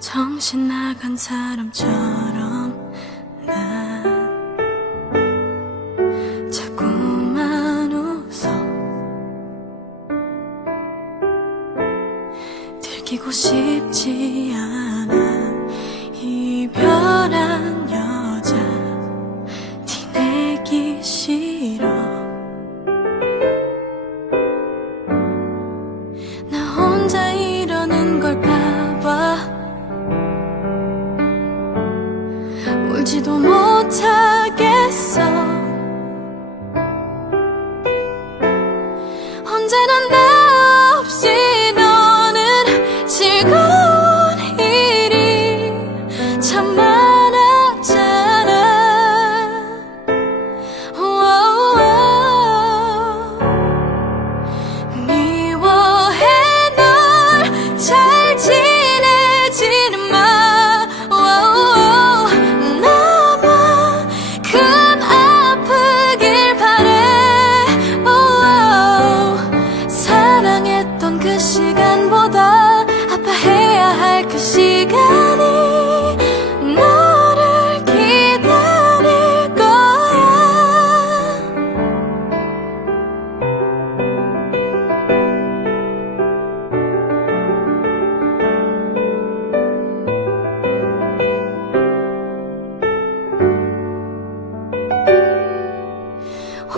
정신 나간 사람처럼 난 자꾸만 웃어. 들키고 싶지 않아. 이별한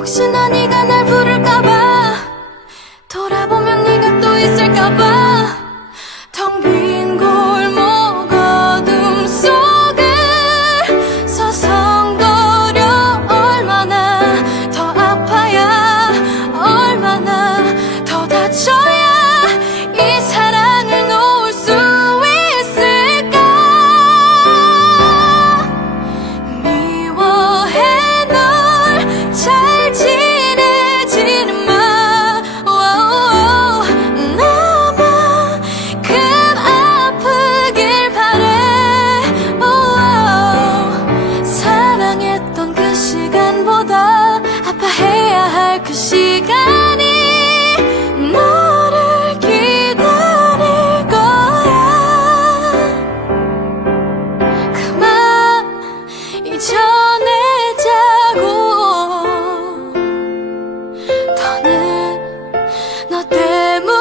혹 시. 전해자고. 더는 너 때문에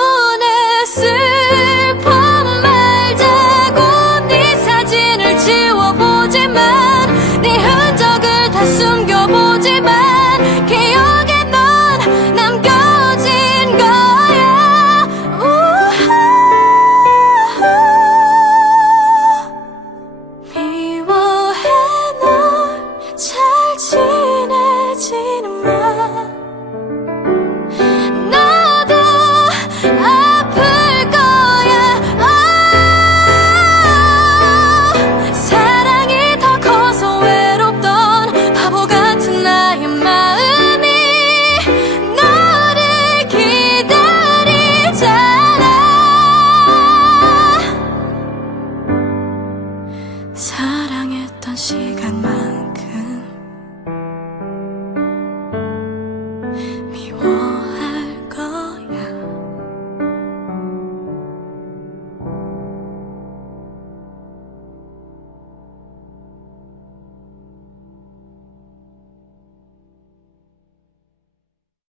사랑했던 시간만